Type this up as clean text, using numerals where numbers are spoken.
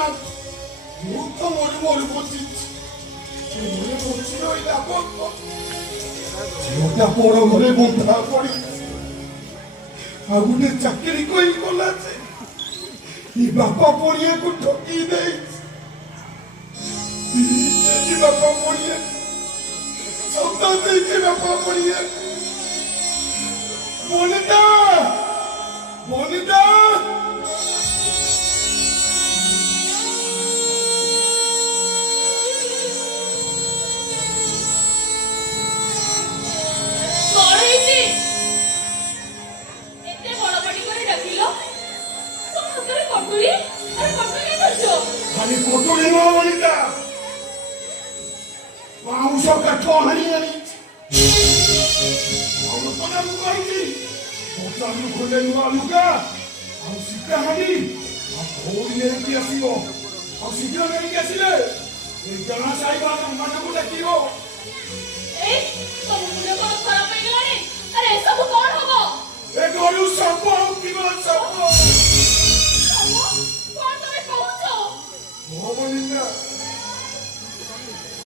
ମୁଁ ତ ମରି ବଞ୍ଚିଛି ରହିଲା ଝିଅଟା ବଡ଼ ଘରେ ବନ୍ଧା ପଡ଼ି ଆଉ ଗୋଟେ ଚାକିରି କରି ଗଲା ଯେ ଏ ବାପା ପଡ଼ିଆକୁ ଠକି ଦେଇଛି ବାପା ପଡ଼ିଆ ସନ୍ତା ଦେଇଛି ବାପା ପଡ଼ିଆ ବନିତା ବନିତା खाली कोटुली नो बनिता माउस काठ हाणी हाणी और पना मुकाई पोचालु खोले नुआ लुगा और सिक्का हाणी और थोड़ी लेके आसीबो और शीघ्र लेके आसीले ए जना साहिबा मन को डाकिबो ए तो मुझे बहुत खराब